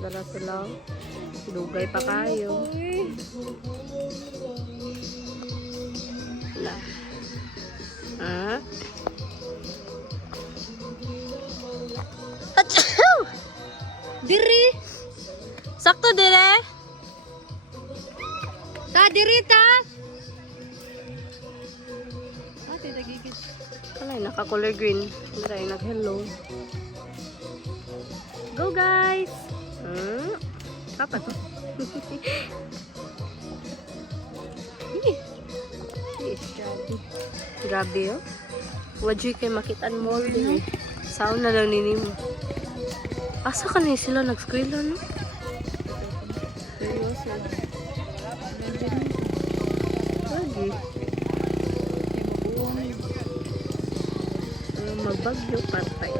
Dala sila. Dugay pa kayo. Wala. Ha? Achoo! Diri! Sakto dire! Ta, diri ta! Ate, nagigit. Kalay, naka-color green. Kalay, nag-hello. Go guys! Papa to. Grabe oh. Wajay kay makitaan mo din eh. Sound na lang nini mo. Asa ka na sila nag-skwela no? Seryoso. Lagi. Magbagyo patay.